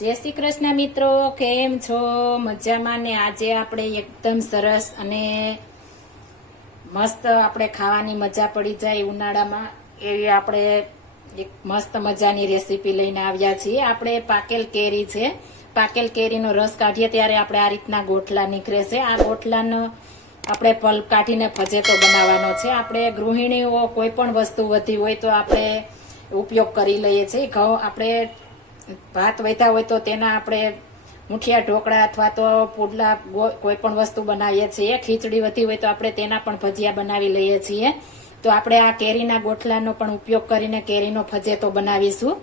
જય શ્રી કૃષ્ણ મિત્રો, કેમ છો? મજામાં ને આજે આપણે એકદમ સરસ અને મસ્ત આપણે ખાવાની મજા પડી જાય ઉનાળામાં. એવી આપણે એક મસ્ત મજાની રેસીપી લઈને આવ્યા છીએ. આપણે પાકેલ કેરી છે. પાકેલ કેરીનો રસ કાઢીએ ત્યારે આપણે આ રીતના ગોઠલા નીકળે છે. આ ગોઠલાનો આપણે પલ્પ કાઢીને ફજેતો બનાવવાનો છે. આપણે ગૃહિણીઓ કોઈ પણ વસ્તુ વધી હોય તો આપણે ઉપયોગ કરી લઈએ છીએ. ઘઉં આપણે ભાત વધ્યા હોય તો તેના આપણે મુઠિયા, ઢોકળા અથવા તો પુડલા કોઈ પણ વસ્તુ બનાવીએ છીએ. ખીચડી વધી હોય તો આપણે તેના પણ ભજીયા બનાવી લઈએ છીએ. તો આપણે આ કેરીના ગોઠલાનો પણ ઉપયોગ કરીને કેરીનો ફજેતો બનાવીશું.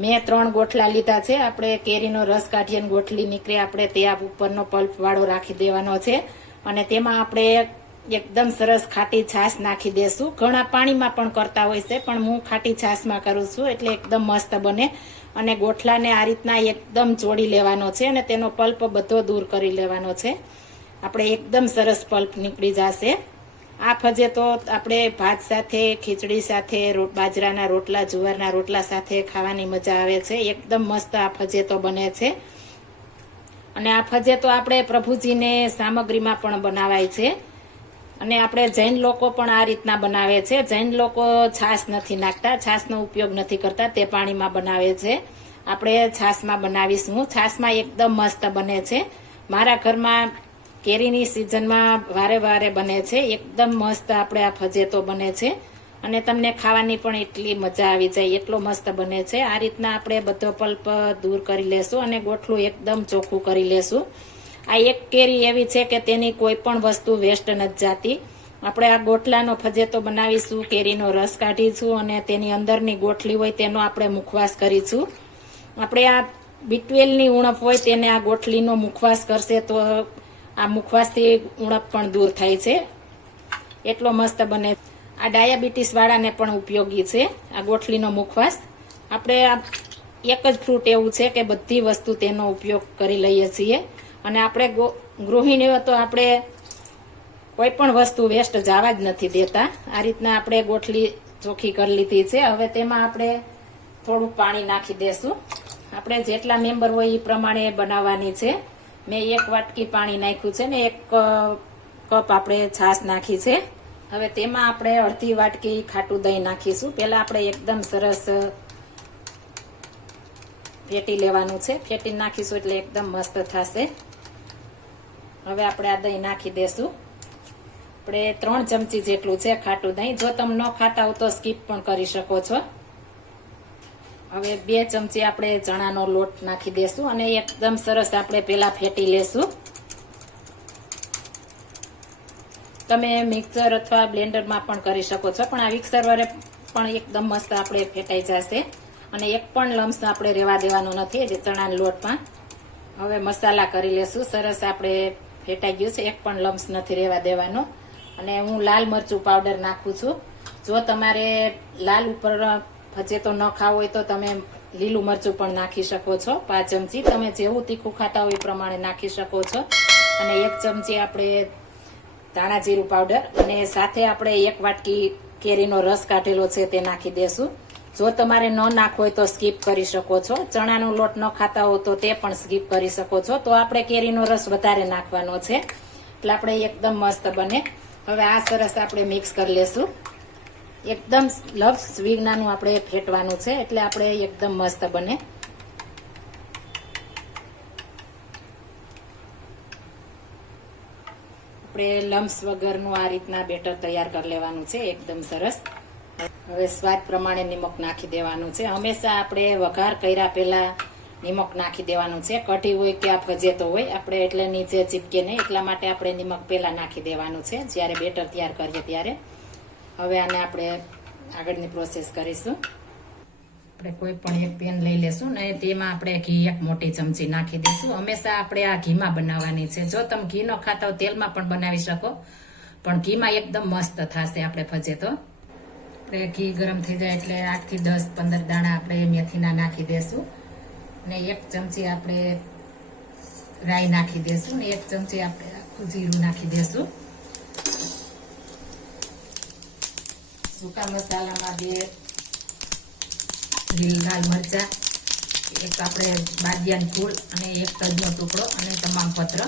મેં ત્રણ ગોઠલા લીધા છે. આપણે કેરીનો રસ કાઢીએ ગોઠલી નીકળે. આપણે તે ઉપરનો પલ્પ વાળો રાખી દેવાનો છે. અને તેમાં આપણે એકદમ સરસ ખાટી છાશ નાખી દેશું. ઘણા પાણીમાં પણ કરતા હોય છે, પણ હું ખાટી છાશમાં કરું છું એટલે એકદમ મસ્ત બને. અને ગોઠલાને આ રીતના એકદમ જોડી લેવાનો છે અને તેનો પલ્પ બધો દૂર કરી લેવાનો છે. આપણે એકદમ સરસ પલ્પ નીકળી જશે. આ ફજે તો આપણે ભાત સાથે, ખીચડી સાથે બાજરાના રોટલા, જુવારના રોટલા સાથે ખાવાની મજા આવે છે. એકદમ મસ્ત આ ફજે તો બને છે. અને આ ફજે તો આપણે પ્રભુજીને સામગ્રીમાં પણ બનાવાય છે. અને આપણે જૈન લોકો પણ આ રીતના બનાવે છે. જૈન લોકો છાશ નથી નાખતા, છાશનો ઉપયોગ નથી કરતા, તે પાણીમાં બનાવે છે. આપણે છાશમાં બનાવીશું. છાશમાં એકદમ મસ્ત બને છે. મારા ઘરમાં કેરીની સિઝનમાં વારે વારે બને છે. એકદમ મસ્ત આપણે આ ફજેતો બને છે. અને તમને ખાવાની પણ એટલી મજા આવી જાય, એટલો મસ્ત બને છે. આ રીતના આપણે બધો પલ્પ દૂર કરી લેશું અને ગોઠલું એકદમ ચોખ્ખું કરી લેશું. આ એક કેરી એવી છે કે તેની કોઈ પણ વસ્તુ વેસ્ટ નથી જાતી. આપણે આ ગોટલાનો ફજેતો બનાવીશું, કેરીનો રસ કાઢીશું અને તેની અંદરની ગોઠલી હોય તેનો આપણે મુખવાસ કરીશું. આપણે આ બીટવેલની ઉણપ હોય તેને આ ગોઠલીનો મુખવાસ કરશે તો આ મુખવાસથી ઉણપ પણ દૂર થાય છે. એટલો મસ્ત બને. આ ડાયાબિટીસ વાળાને પણ ઉપયોગી છે આ ગોઠલીનો મુખવાસ. આપણે આ એક જ ફ્રૂટ એવું છે કે બધી વસ્તુ તેનો ઉપયોગ કરી લઈએ છીએ. અને આપણે ગૃહિણીઓ તો આપણે કોઈ પણ વસ્તુ વેસ્ટ જવા જ નથી દેતા. આ રીતના આપણે ગોઠલી ચોખ્ખી કરી લીધી છે. હવે તેમાં આપણે થોડુંક પાણી નાખી દેશું. આપણે જેટલા મેમ્બર હોય એ પ્રમાણે બનાવવાની છે. મેં એક વાટકી પાણી નાખ્યું છે ને એક કપ આપણે છાશ નાખી છે. હવે તેમાં આપણે અડધી વાટકી ખાટું દહીં નાખીશું. પહેલાં આપણે એકદમ સરસ ફેટી લેવાનું છે. ફેટી નાખીશું એટલે એકદમ મસ્ત થશે. હવે આપણે આ દહીં નાખી દેશું. આપણે ત્રણ ચમચી જેટલું છે ખાટું દહીં. જો તમે ન ખાતા હો તો સ્કીપ પણ કરી શકો છો. હવે બે ચમચી આપણે ચણાનો લોટ નાખી દેશું અને એકદમ સરસ આપણે પેલા ફેટી લેશું. તમે મિક્સર અથવા બ્લેન્ડરમાં પણ કરી શકો છો, પણ આ મિક્સર વડે પણ એકદમ મસ્ત આપણે ફેટાઈ જશે. અને એક પણ લમ્સ આપણે રેવા દેવાનો નથી ચણાના લોટમાં. હવે મસાલા કરી લેશું. સરસ આપણે ફેટાઈ ગયું છે, એક પણ લમ્સ નથી રહેવા દેવાનો. અને હું લાલ મરચું પાવડર નાખું છું. જો તમારે લાલ ઉપર ફજેતો ન ખાવો હોય તો તમે લીલું મરચું પણ નાખી શકો છો, પાંચ ચમચી. તમે જેવું તીખું ખાતા હોય એ પ્રમાણે નાખી શકો છો. અને એક ચમચી આપણે ધાણા જીરું પાવડર અને સાથે આપણે એક વાટકી કેરીનો રસ કાઢેલો છે તે નાખી દેશું. જો તમારે ન નાખવો હોય તો સ્કીપ કરી શકો છો. ચણાનો લોટ ન ખાતા હો તો તે પણ સ્કીપ કરી શકો છો. તો આપણે કેરીનો રસ વધારે નાખવાનો છે. એટલે આપણે એકદમ મસ્ત બને. હવે આ સરસ આપણે મિક્સ કરી લેશું. એકદમ લવ્સ વિજ્ઞાનું આપણે ફેટવાનું છે. એટલે આપણે એકદમ મસ્ત બને. આપણે લમ્સ વગરનું આ રીતના બેટર તૈયાર કરી લેવાનું છે. એકદમ સરસ. હવે સ્વાદ પ્રમાણે નિમક નાખી દેવાનું છે. હંમેશા આપણે વઘાર કર્યા પહેલા નિમક નાખી દેવાનું છે. કઢી હોય કે આ ભજેતો હોય, આપણે એટલે નીચે ચીપકે નહીં એટલા માટે આપણે નિમક પહેલા નાખી દેવાનું છે. જ્યારે બેટર તૈયાર કરીએ ત્યારે. હવે આને આપણે આગળની પ્રોસેસ કરીશું. આપણે કોઈ પણ એક પેન લઈ લેશું અને તેમાં આપણે ઘી એક મોટી ચમચી નાખી દઈશું. હંમેશા આપણે આ ઘીમાં બનાવવાની છે. જો તમે ઘી ન ખાતા હો, તેલમાં પણ બનાવી શકો. પણ ઘીમાં એકદમ મસ્ત થશે આપણે ફજેતો આપણે ઘી ગરમ થઈ જાય એટલે આઠથી દસ, પંદર દાણા આપણે મેથીના નાખી દેશું. ને એક ચમચી આપણે રાઈ નાખી દેશું ને એક ચમચી આપણે આખું જીરું નાખી દેશું. સૂકા મસાલામાં બે લીલ લાલ મરચા, એક આપણે બાદિયાન ફૂલ અને એક તજનો ટુકડો અને તમામ પત્ર.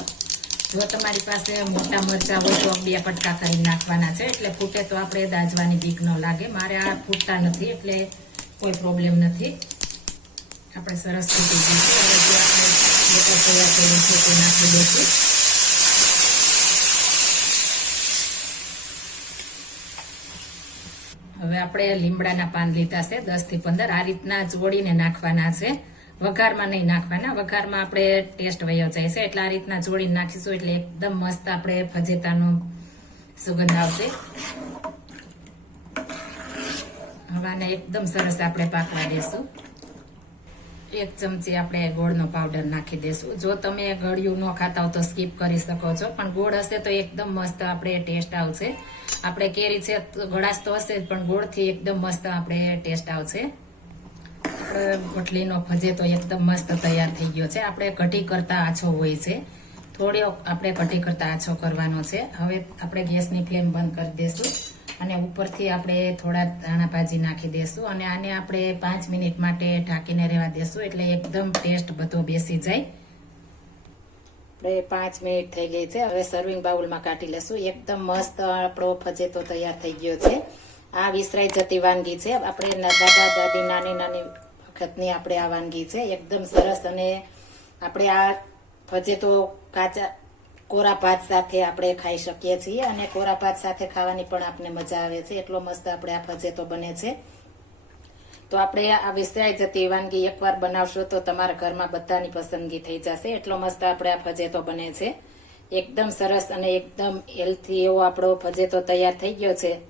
જો તમારી પાસે મોટા મરચાં હોય તો બે પટકા કરી નાખવાના છે. એટલે ફૂટે તો આપણે દાજવાની બીક ન લાગે. મારે આ ફૂટતા નથી, એટલે કોઈ પ્રોબ્લેમ નથી. આપણે સરસ ફૂટી ગયું છે જે આપણે લોકો તૈયાર કર્યું છે, તે નાખી દઈશું. હવે આપણે લીમડાના પાન લીધા છે, દસથી પંદર. આ રીતના જોડીને નાખવાના છે. વઘારમાં નહીં નાખવાના. વઘારમાં આપણે ટેસ્ટ વયો જાય છે. એટલે આ રીતના જોડીને નાખીશું. એટલે એકદમ મસ્ત આપણે ફજેતાનો સુગંધ આવશે. હવાને એકદમ સરસ આપણે પાકવા દેશું. એક ચમચી આપણે ગોળનો પાવડર નાખી દેશું. જો તમે ગળ્યું ન ખાતા હો તો સ્કીપ કરી શકો છો. પણ ગોળ હશે તો એકદમ મસ્ત આપણે ટેસ્ટ આવશે. આપણે કેરી છે ગળાશ તો હશે પણ ગોળથી એકદમ મસ્ત આપણે ટેસ્ટ આવશે. આપણે ગોટલીનો ભજે તો એકદમ મસ્ત તૈયાર થઈ ગયો છે. આપણે કઢી કરતા આછો હોય છે. થોડો આપણે કઢી કરતા આછો કરવાનો છે. હવે આપણે ગેસની ફ્લેમ બંધ કરી દઈશું અને ઉપરથી આપણે થોડા ધાણા ભાજી નાખી દઈશું અને આને આપણે પાંચ મિનિટ માટે ઢાંકીને રહેવા દઈશું એટલે એકદમ ટેસ્ટ બધો બેસી જાય. આપણે પાંચ મિનિટ થઈ ગઈ છે. હવે સર્વિંગ બાઉલમાં કાઢી લઈશું એકદમ મસ્ત આપણો ફજેતો તૈયાર થઈ ગયો છે. આ વિસરાઈ જતી વાનગી છે. આપણે દાદા દાદી, નાની નાની વખતની આપણે આ વાનગી છે, એકદમ સરસ અને આપણે આ ફજે તો કાચા કોરા ભાત સાથે આપણે ખાઈ શકીએ છીએ અને કોરા ભાત સાથે ખાવાની પણ આપણને મજા આવે છે. એટલો મસ્ત આપણે આ ફજે તો બને છે. તો આપણે આ વિસરાઈ જતી વાનગી એકવાર બનાવશો તો તમારા ઘરમાં બધાની પસંદગી થઈ જશે. એટલો મસ્ત આપણે આ ફજેતો બને છે. એકદમ સરસ અને એકદમ હેલ્થી એવો આપણો ફજેતો તૈયાર થઈ ગયો છે.